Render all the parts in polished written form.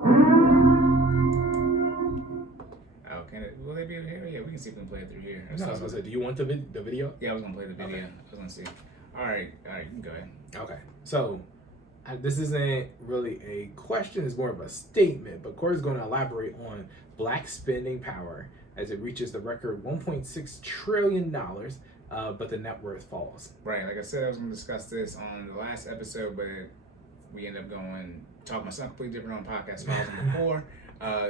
Oh, can it? Will they be here? Yeah, we can see if we can play it through here. No, I was gonna say, do you want the video? Yeah, I was gonna play the video. Okay. I was gonna see. All right, you can go ahead. Okay, so this isn't really a question; it's more of a statement. But Cory's going to elaborate on black spending power as it reaches the record $1.6 trillion, but the net worth falls. Right, like I said, I was gonna discuss this on the last episode, but we ended up talking about something completely different on podcast files than before.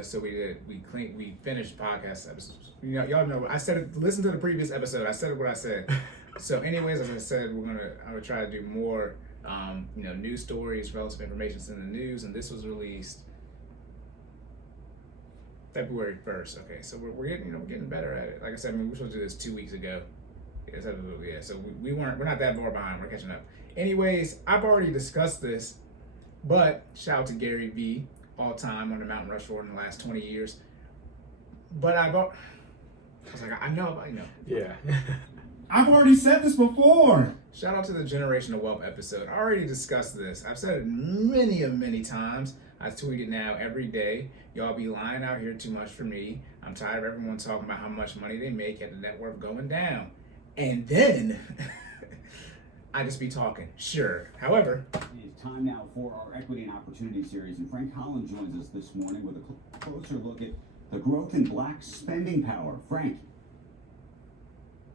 So we finished podcast episodes. You know, y'all know I said it. Listen to the previous episode. I said what I said. So, anyways, as I said, I would try to do more, news stories, relative information in the news, and this was released February 1st. Okay, so we're getting better at it. Like I said, we were supposed to do this 2 weeks ago. Yeah, so we're not that far behind. We're catching up. Anyways, I've already discussed this, but shout out to Gary V, all time on the Mountain Rush for in the last 20 years. But I was like, I know. Yeah. I've already said this before. Shout out to the Generational Wealth episode. I already discussed this. I've said it many times. I tweet it now every day. Y'all be lying out here too much for me. I'm tired of everyone talking about how much money they make and the net worth going down. And then I just be talking. Sure. However, it's time now for our Equity and Opportunity series, and Frank Collins joins us this morning with a closer look at the growth in black spending power. Frank.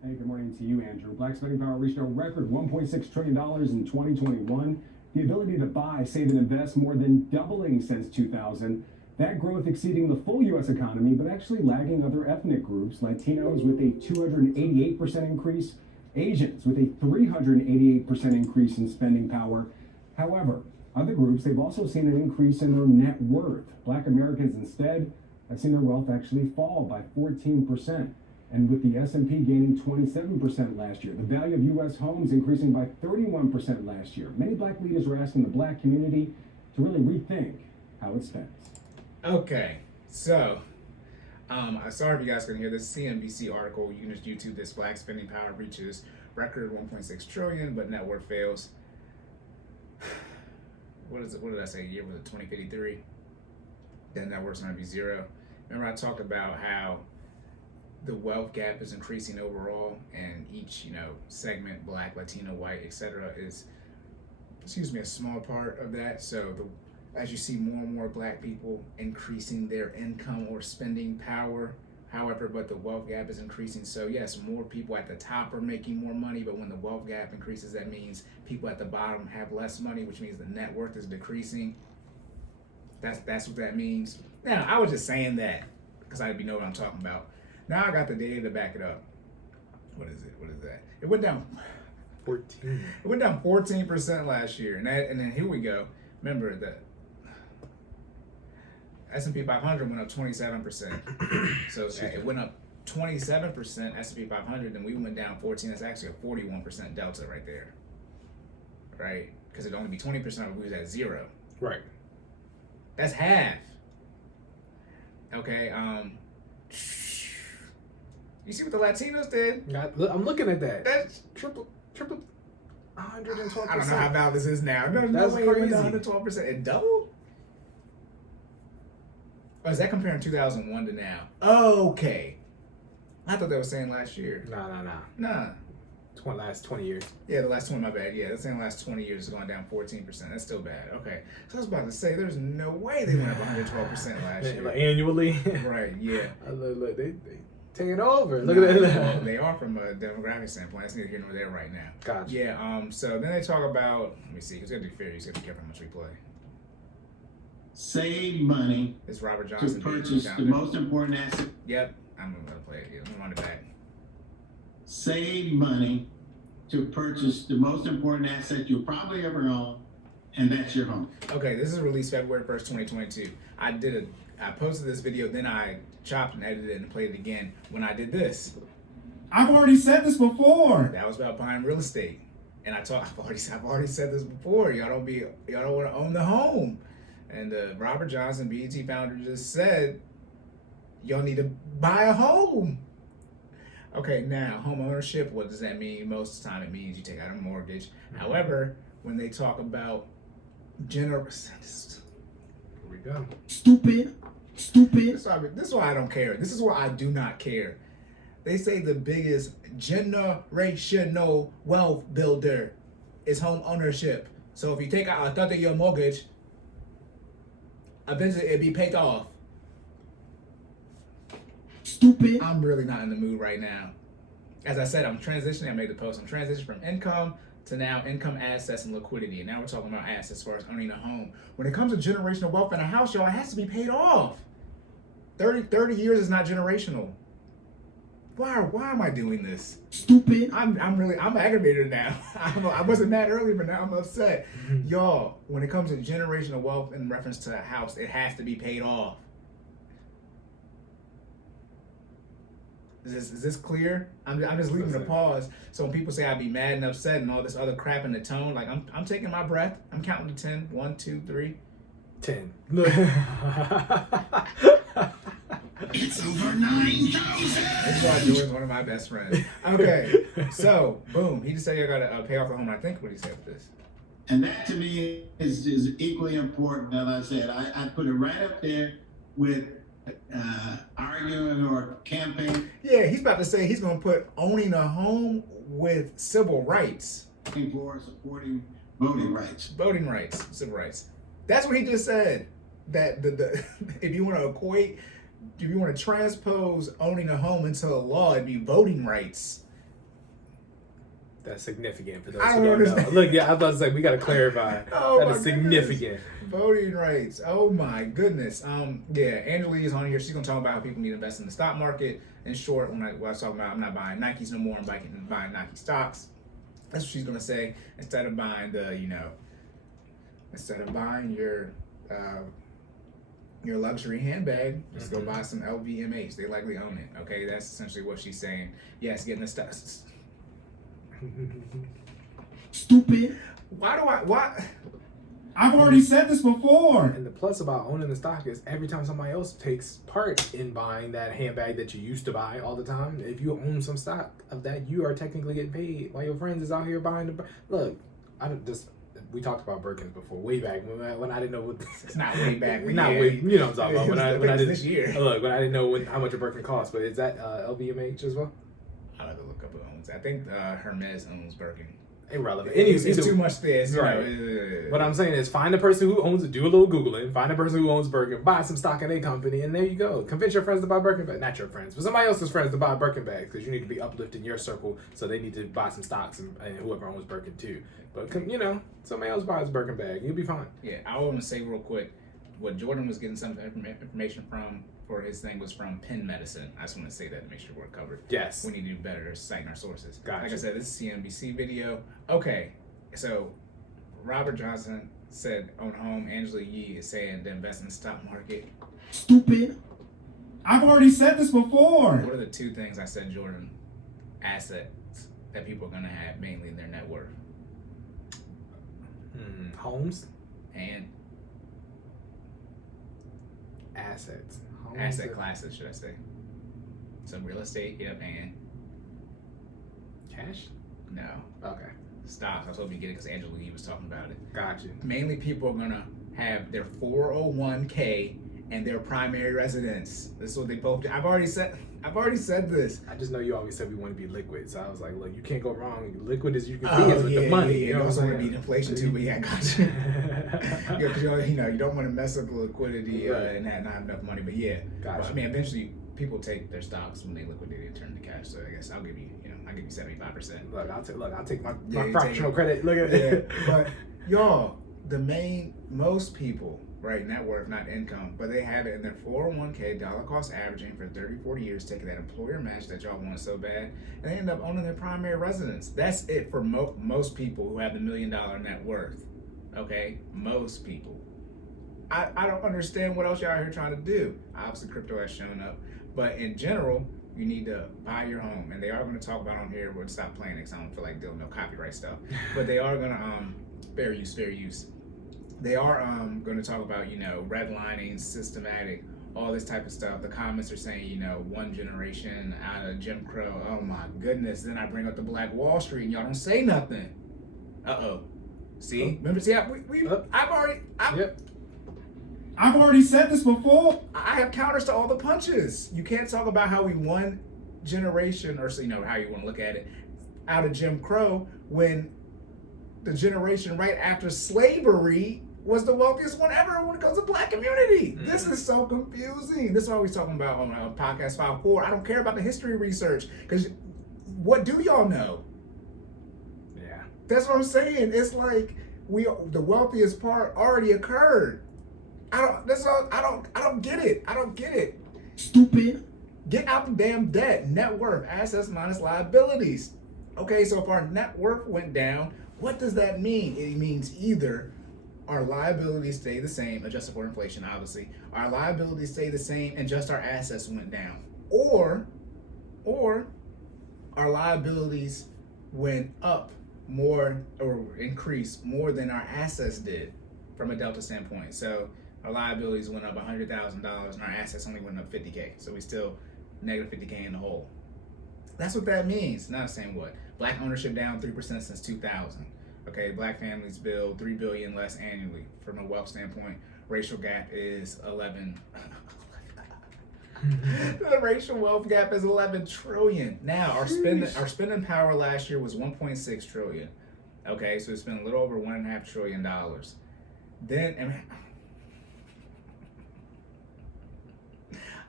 Hey, good morning to you, Andrew. Black spending power reached a record $1.6 trillion in 2021. The ability to buy, save, and invest more than doubling since 2000. That growth exceeding the full U.S. economy, but actually lagging other ethnic groups. Latinos with a 288% increase, Asians with a 388% increase in spending power. However, other groups, they've also seen an increase in their net worth. Black Americans instead have seen their wealth actually fall by 14%. And with the S&P gaining 27% last year, the value of U.S. homes increasing by 31% last year. Many black leaders are asking the black community to really rethink how it spends. Okay, so I'm sorry if you guys can hear this CNBC article. You can just YouTube this. Black spending power reaches record 1.6 trillion, but net worth fails. What did I say? Year was it 2053? Then net worth's going to be zero. Remember I talked about how the wealth gap is increasing overall, and each segment, black, Latino, white, etc., is a small part of that. So as you see more and more black people increasing their income or spending power, however, but the wealth gap is increasing. So yes, more people at the top are making more money, but when the wealth gap increases, that means people at the bottom have less money, which means the net worth is decreasing. That's what that means. Now, I was just saying that because I know what I'm talking about. Now I got the data to back it up. What is it? What is that? It went down 14. It went down 14% last year, and then here we go. Remember that S&P 500 went up 27%. So it went up 27% S&P 500, and we went down 14. That's actually a 41% delta right there, right? Because it'd only be 20% if we was at zero. Right. That's half. Okay. You see what the Latinos did? I'm looking at that. That's triple 112%. I don't know how valid this is now. No That's way it went crazy. down 112%. It doubled? Oh, is that comparing 2001 to now? Okay. I thought they were saying last year. Nah. Last 20 years. Yeah, the last 20, my bad. Yeah, they're saying the last 20 years is going down 14%. That's still bad. Okay. So I was about to say, there's no way they went up 112% last year. Like annually? Right, yeah. Look, they taking over. Look at that. Well, they are from a demographic standpoint. That's neither here nor there right now. Gotcha. Yeah, so then they talk about, let me see, who's going to be fair? He's going to be careful how much we play. Save money It's Robert to Johnson. purchase the most important asset. Yep, I'm going to play it. I'm going to run it back. Save money to purchase the most important asset you'll probably ever own, and that's your home. Okay, this is released February 1st, 2022. I posted this video, then I chopped and edited it and played it again when I did this. I've already said this before. That was about buying real estate. And I've already said this before. Y'all don't want to own the home. And Robert Johnson, BET founder, just said, y'all need to buy a home. Okay, now, home ownership, what does that mean? Most of the time it means you take out a mortgage. Mm-hmm. However, when they talk about Here we go. Stupid. This is why I don't care. This is why I do not care. They say the biggest generational wealth builder is home ownership. So if you take out a third of your mortgage, eventually it'll be paid off. Stupid. I'm really not in the mood right now. As I said, I'm transitioning. I made the post. I'm transitioning from income to now income, assets, and liquidity. And now we're talking about assets as far as owning a home. When it comes to generational wealth in a house, y'all, it has to be paid off. 30 years is not generational. Why am I doing this? Stupid. I'm aggravated now. I wasn't mad earlier, but now I'm upset. Y'all, when it comes to generational wealth in reference to a house, it has to be paid off. Is this clear? I'm just leaving a pause. So when people say I'd be mad and upset and all this other crap in the tone, like I'm taking my breath. I'm counting to 10. 1, 2, 3. 10. It's over 9,000. This is why Jordan's one of my best friends. Okay, so boom, he just said you gotta pay off the home. I think what he said with this. And that to me is equally important. As I said, I put it right up there with arguing or campaigning Yeah, he's about to say he's gonna put owning a home with civil rights. for supporting voting rights. Voting rights, civil rights. That's what he just said. That the if you want to transpose owning a home into a law, it'd be voting rights. That's significant for those I who don't don't know. understand. Look, yeah, I was about to say we gotta clarify. Oh, that my is significant. Voting rights. Oh my goodness. Yeah, Angela Lee is on here. She's gonna talk about how people need to invest in the stock market. In short, when I was talking about I'm not buying Nikes no more, I'm buying Nike stocks. That's what she's gonna say. Instead of buying your luxury handbag, just go buy some LVMH. They likely own it. Okay, that's essentially what she's saying. Yes, getting the stuff. Stupid. Why? I've already said this before. And the plus about owning the stock is every time somebody else takes part in buying that handbag that you used to buy all the time, if you own some stock of that, you are technically getting paid while your friends is out here buying the. Look, we talked about Birkins before, way back when I didn't know what. It's not way back. Not way. You know what I'm talking about. When I did this year. Look, when I didn't know how much a Birkin cost, but is that LVMH as well? I'll have to look up who owns it. I think Hermes owns Birkin. Irrelevant. It's too much there. Right. What I'm saying is find a person who owns it, do a little Googling, find a person who owns Birkin, buy some stock in a company, and there you go. Convince your friends to buy Birkin bags. Not your friends, but somebody else's friends to buy Birkin bags because you need to be uplifting your circle, so they need to buy some stocks and whoever owns Birkin too. But somebody else buys a Birkin bag, you'll be fine. Yeah, I want to say real quick, what Jordan was getting some information from for his thing was from Penn Medicine. I just want to say that to make sure we're covered. Yes. We need to do better citing our sources. Gotcha. Like I said, this is CNBC video. Okay, so Robert Johnson said own home. Angela Yee is saying to invest in the stock market. Stupid. I've already said this before. What are the two things I said, Jordan? Assets that people are going to have, mainly their net worth. Homes, And assets. Homes asset classes, should I say. Some real estate, yep, and cash. no. Okay, Stocks. I was hoping you get it because Angela Lee was talking about it. gotcha. Mainly people are going to have their 401k and their primary residence. This is what they both do. I've already said this. I just know you always said we want to be liquid, so I was like, look, you can't go wrong. Liquid as you can be is with the money. You know what I'm also want to saying? beat inflation too, but yeah, gotcha. Yeah, because you don't want to mess up the liquidity Right. and not have enough money. But yeah, Gotcha. well, I mean, eventually people take their stocks when they liquidate and turn to cash. So I guess I'll give you 75%. Look, I'll take my Yeah, you fractional take credit. Look at it. But y'all, most people, right, net worth, not income, but they have it in their 401k, dollar cost averaging for 30, 40 years, taking that employer match that y'all want so bad, and they end up owning their primary residence. That's it for most people who have the $1 million net worth. Okay, most people. I don't understand what else y'all are here trying to do. Obviously, crypto has shown up, but in general, you need to buy your home, and they are going to talk about on here. We'll stop playing it because I don't feel like dealing with no copyright stuff. But they are going to fair use. They are going to talk about redlining, systematic, all this type of stuff. The comments are saying one generation out of Jim Crow. Oh my goodness! Then I bring up the Black Wall Street, and y'all don't say nothing. See, remember? See, I've already. Yep. I've already said this before. I have counters to all the punches. You can't talk about how we won generation, or how you want to look at it, out of Jim Crow when the generation right after slavery was the wealthiest one ever when it comes to black community. This is so confusing. This is what we're talking about on podcast 5-4. I don't care about the history research because what do y'all know? Yeah. That's what I'm saying. It's like the wealthiest part already occurred. I don't get it. I don't get it. Stupid. Get out the damn debt. Net worth, assets minus liabilities. Okay, so if our net worth went down, what does that mean? It means either our liabilities stay the same, adjusted for inflation, obviously. Our liabilities stay the same and just our assets went down. Or our liabilities went up more or increased more than our assets did from a delta standpoint. So our liabilities went up $100,000 and our assets only went up $50K. So we still negative $50K in the hole. That's what that means. Not saying what. Black ownership down 3% since 2000. Okay, black families build $3 billion less annually from a wealth standpoint. Racial gap is 11. The racial wealth gap is 11 trillion. Now our spending power last year was 1.6 trillion. Okay, so we spent a little over $1.5 trillion. Then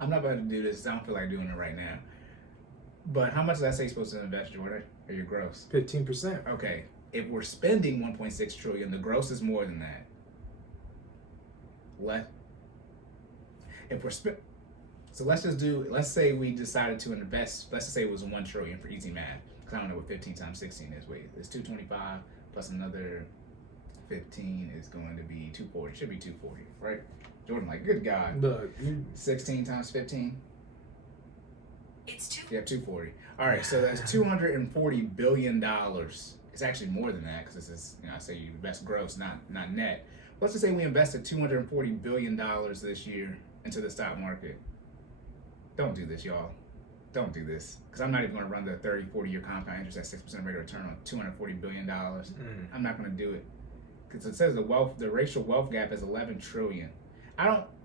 I'm not about to do this. I don't feel like doing it right now. But how much is that say supposed to invest, Jordan? Or your gross? 15%. Okay. If we're spending 1.6 trillion, the gross is more than that. So let's say we decided to invest, let's just say it was 1 trillion for easy math. Because I don't know what 15 times 16 is. Wait, it's 225 plus another 15 is going to be 240. Should be 240, right? Jordan, like, good God. Look, 16 times 15? It's 240. All right, so that's $240 billion. It's actually more than that because this is, I say you invest gross, not net. Let's just say we invested $240 billion this year into the stock market. Don't do this, y'all. Don't do this. Because I'm not even going to run the 30, 40-year compound interest at 6% rate of return on $240 billion. I'm not going to do it. Because it says the racial wealth gap is 11 trillion.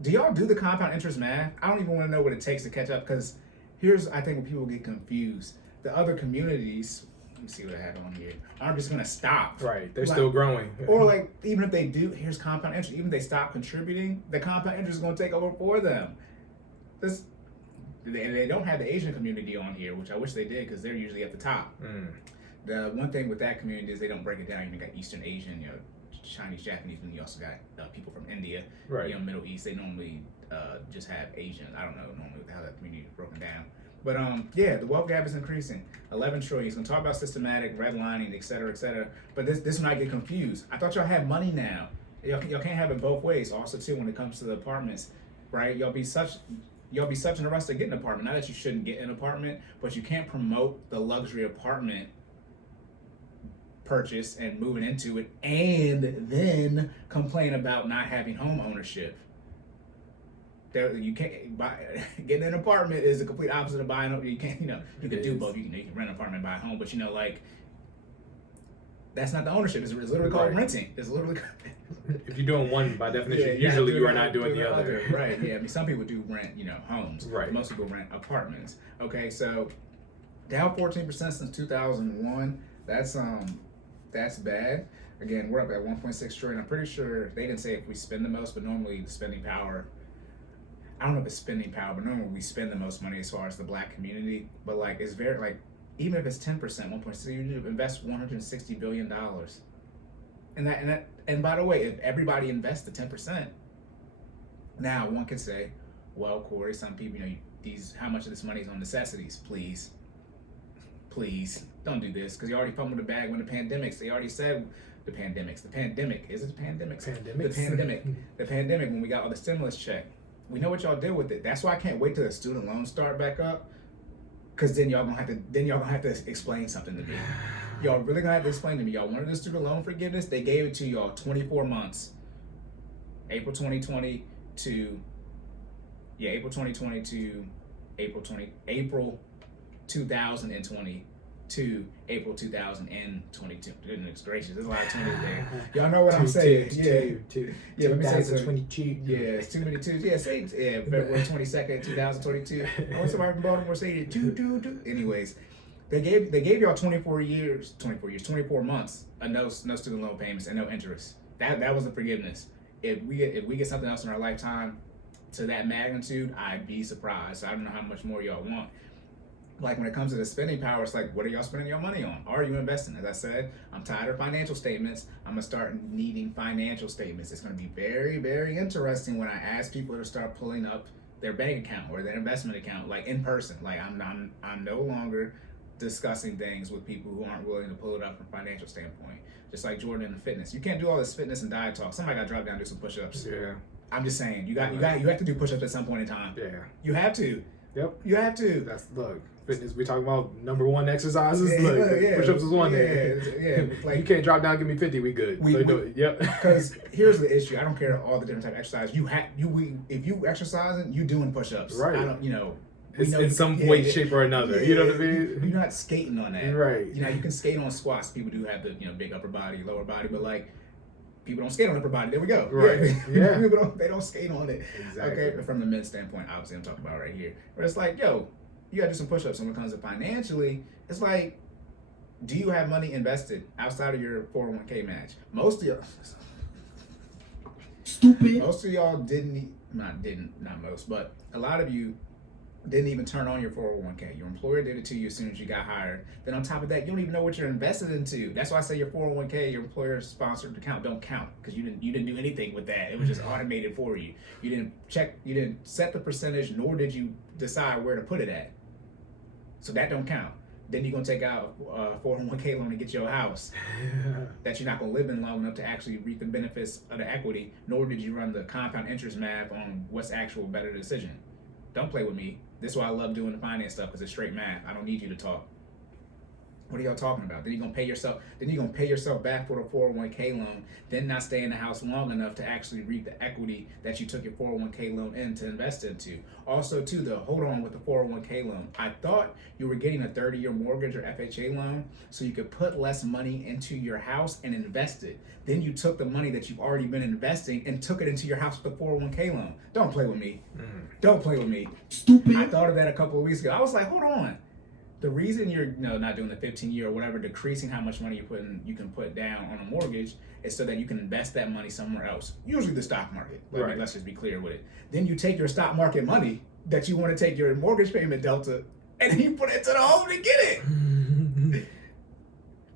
Do y'all do the compound interest math? I don't even want to know what it takes to catch up because here's, I think, when people get confused. The other communities, let me see what I have on here, aren't just going to stop. Right, they're still growing. Or even if they do, here's compound interest. Even if they stop contributing, the compound interest is going to take over for them. They don't have the Asian community on here, which I wish they did because they're usually at the top. The one thing with that community is they don't break it down. You got Eastern Asian, Chinese, Japanese, and you also got people from India, right? Middle East. They normally just have Asian. I don't know normally how that community is broken down. But the wealth gap is increasing. 11 trillion. He's gonna talk about systematic redlining, et cetera, et cetera. But this one I get confused. I thought y'all had money now. Y'all can't have it both ways. Also, too, when it comes to the apartments, right? Y'all be such in a rush to get an apartment. Not that you shouldn't get an apartment, but you can't promote the luxury apartment purchase and moving into it and then complain about not having home ownership. You can't buy, getting an apartment is the complete opposite of buying. You can't, you can do both. You can rent an apartment, buy a home, but that's not the ownership. It's literally called renting. It's literally. If you're doing one, by definition, usually you are not doing the other. Right. Yeah. I mean, some people do rent, homes. Right. Most people rent apartments. Okay. So down 14% since 2001. That's bad. Again, we're up at 1.6 trillion. I'm pretty sure they didn't say if we spend the most, but normally the spending power. I don't know if it's spending power, but normally we spend the most money as far as the black community. But it's very even if it's 10%, 1.6, you invest $160 billion. And by the way, if everybody invests the 10%, now one could say, well, Cory, some people, how much of this money is on necessities? Please don't do this because you already fumbled the bag when the pandemics. They already said the pandemic. Is it the pandemic? The pandemic when we got all the stimulus check. We know what y'all did with it. That's why I can't wait till the student loans start back up. Cause then y'all gonna have to explain something to me. Y'all really gonna have to explain to me. Y'all wanted the student loan forgiveness. They gave it to y'all 24 months. April 2020 to April 2020 to April 2022 to April 2022. Goodness gracious, there's a lot of 20s there. Y'all know what I'm saying? Yeah, let me say so. 2022. Yeah, it's too many twos. Yeah, say February 22nd, 2022. I want somebody from Baltimore say it. Two. Anyways, they gave y'all 24 months of no student loan payments and no interest. That was the forgiveness. If we get something else in our lifetime to that magnitude, I'd be surprised. I don't know how much more y'all want. Like when it comes to the spending power, it's like, what are y'all spending your money on? Are you investing? As I said, I'm tired of financial statements. I'm gonna start needing financial statements. It's gonna be very, very interesting when I ask people to start pulling up their bank account or their investment account, like in person. Like I'm no longer discussing things with people who aren't willing to pull it up from a financial standpoint. Just like Jordan in the fitness, you can't do all this fitness and diet talk. Somebody got to drop down and do some push-ups. Yeah. I'm just saying, you have to do push-ups at some point in time. Yeah. You have to. Yep. You have to. Look, fitness. We talking about number one exercises. Yeah, look, push-ups is one there. there. Yeah. Like you can't drop down, give me 50. We good. Yep. Because here's the issue. I don't care all the different type of exercise. If you exercising, you doing push-ups. Right. I don't. In some way, shape, or another. You know what I mean? You're not skating on that. Right. You can skate on squats. People do have the big upper body, lower body, but like people don't skate on upper body. There we go. Right. Yeah. People they don't skate on it. Exactly. Okay. But from the men's standpoint, obviously, I'm talking about right here. But it's like, yo, you gotta do some push-ups. When it comes to financially, it's like, do you have money invested outside of your 401k match? Most of y'all. Stupid. Most of y'all not most, but a lot of you didn't even turn on your 401k. Your employer did it to you as soon as you got hired. Then on top of that, you don't even know what you're invested into. That's why I say your 401k, your employer-sponsored account, don't count because you didn't do anything with that. It was just automated for you. You didn't set the percentage, nor did you decide where to put it at. So that don't count. Then you're gonna take out a 401k loan to get your house that you're not gonna live in long enough to actually reap the benefits of the equity. Nor did you run the compound interest math on what's actual better decision. Don't play with me. This is why I love doing the finance stuff, because it's straight math. I don't need you to talk. What are y'all talking about? Then you're gonna pay yourself back for the 401k loan, then not stay in the house long enough to actually reap the equity that you took your 401k loan in to invest into. Also, too, hold on with the 401k loan. I thought you were getting a 30-year mortgage or FHA loan so you could put less money into your house and invest it. Then you took the money that you've already been investing and took it into your house with the 401k loan. Don't play with me. Don't play with me. Stupid. I thought of that a couple of weeks ago. I was like, hold on. The reason you're not doing the 15-year or whatever, decreasing how much money you can put down on a mortgage is so that you can invest that money somewhere else. Usually the stock market. Right. Let's just be clear with it. Then you take your stock market money that you want to take your mortgage payment delta and then you put it to the home to get it.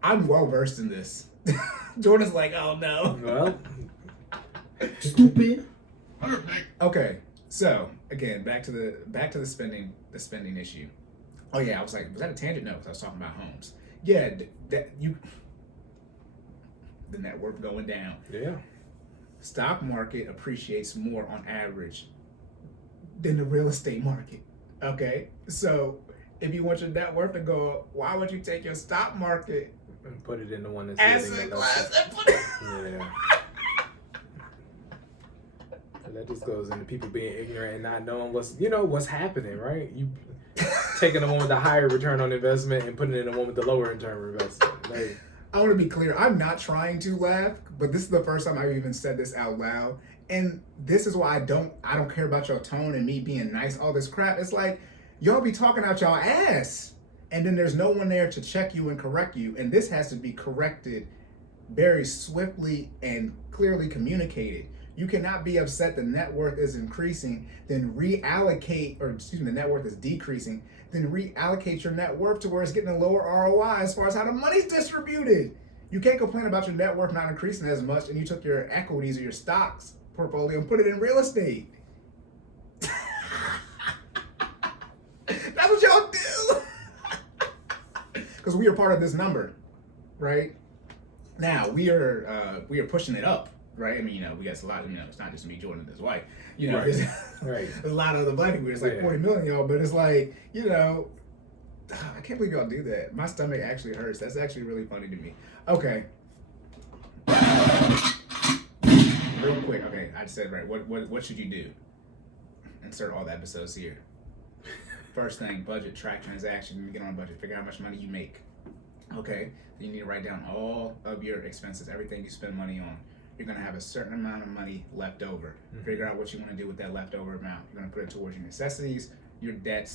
I'm well versed in this. Jordan's like, oh no. Well, Stupid. Perfect. Okay, so again, back to the spending issue. Oh yeah, I was like, was that a tangent? No, because I was talking about homes. Yeah, the net worth going down. yeah. Stock market appreciates more on average than the real estate market. Okay, so if you want your net worth to go up, why would you take your stock market And put it in the one that's asset class and put it? Yeah. That just goes into people being ignorant and not knowing what's happening, right? You taking the one with the higher return on investment and putting it in the one with the lower return on investment. Like, I want to be clear. I'm not trying to laugh, but this is the first time I've even said this out loud. And this is why I don't care about your tone and me being nice, all this crap. It's like, y'all be talking out y'all ass. And then there's no one there to check you and correct you. And this has to be corrected very swiftly and clearly communicated. You cannot be upset the net worth is increasing, then the net worth is decreasing, then reallocate your net worth to where it's getting a lower ROI as far as how the money's distributed. You can't complain about your net worth not increasing as much and you took your equities or your stocks portfolio and put it in real estate. That's what y'all do. Because we are part of this number, right? Now we are pushing it up. Right, I mean, we got a lot. It's not just me, Jordan, and his wife. Right. There's, right. there's a lot of other black people. It's like 40 million, y'all. But it's like, I can't believe y'all do that. My stomach actually hurts. That's actually really funny to me. Okay. Real quick. Okay, I just said right. What should you do? Insert all the episodes here. First thing, budget, track transaction. You get on a budget. Figure out how much money you make. Okay, then you need to write down all of your expenses, everything you spend money on. You're gonna have a certain amount of money left over. Figure out what you want to do with that leftover amount. You're gonna put it towards your necessities, your debt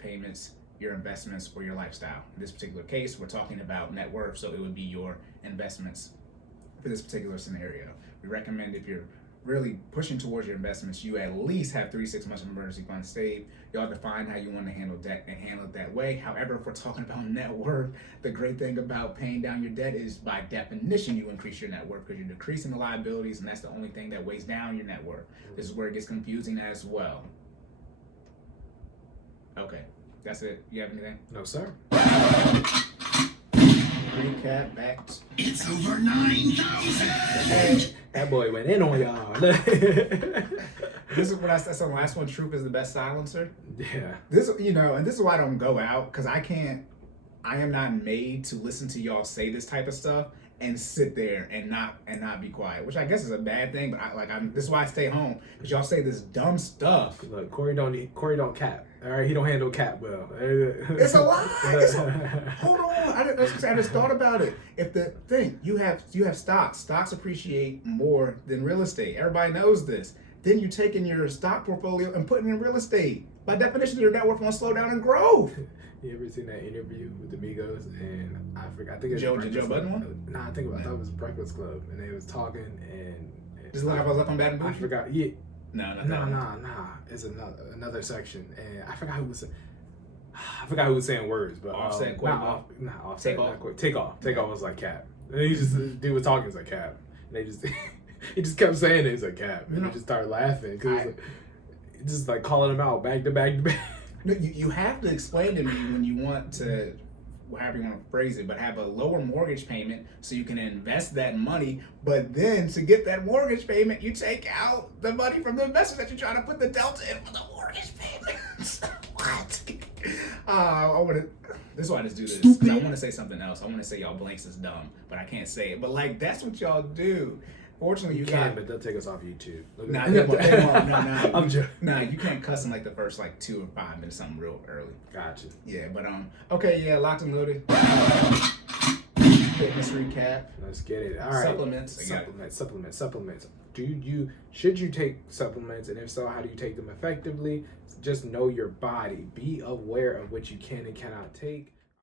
payments, your investments, or your lifestyle. In this particular case, we're talking about net worth, so it would be your investments for this particular scenario. We recommend if you're really pushing towards your investments, you at least have 3 to 6 months of emergency funds saved. You'll define how you want to handle debt and handle it that way. However, if we're talking about net worth, the great thing about paying down your debt is by definition you increase your net worth because you're decreasing the liabilities, and that's the only thing that weighs down your net worth. This is where it gets confusing as well. Okay, that's it. You have anything? No, sir. Recap back. It's over 9,000. Hey, That boy went in on y'all. this is what I said. So the last one, truth is the best silencer. Yeah. This, and this is why I don't go out, because I am not made to listen to y'all say this type of stuff and sit there and not be quiet, which I guess is a bad thing. But this is why I stay home, because y'all say this dumb stuff. Look, Cory don't cap. All right, he don't handle cap well. It's a lie. Hold on, I just thought about it. If the thing you have stocks appreciate more than real estate. Everybody knows this. Then you take in your stock portfolio and put it in real estate. By definition, your net worth won't slow down in growth. You ever seen that interview with the Migos? And I forgot. I think it was Joe Breakfast Budden Club. one? Nah, I thought it was Breakfast Club, and they was talking and Just like I was up on Bad and I Bougie? forgot. Yeah. No, not that one. Nah. It's another section, and I forgot who was saying words, but Offset, not Offset. Take Off? Not Quavo. Take off was like cap. And he just dude was talking, was like cap. And they just he just kept saying it, it's like cap, and they just started laughing because just like calling him out back to back to back. No, you have to explain to me when you want to, however you want to phrase it, but have a lower mortgage payment so you can invest that money. But then to get that mortgage payment, you take out the money from the investment that you're trying to put the delta in for the mortgage payments. What? This is why I just do this, because I want to say something else. I want to say y'all blanks is dumb, but I can't say it. But like, that's what y'all do. Fortunately, you can, got. but they'll take us off YouTube. Nah, they won't. No, I'm joking. Nah, you can't cuss in like the first 2 or 5 minutes, something real early. Gotcha. Yeah, but okay, yeah, locked and loaded. Fitness recap. Let's get it. All right. Supplements. Should you take supplements, and if so, how do you take them effectively? Just know your body. Be aware of what you can and cannot take.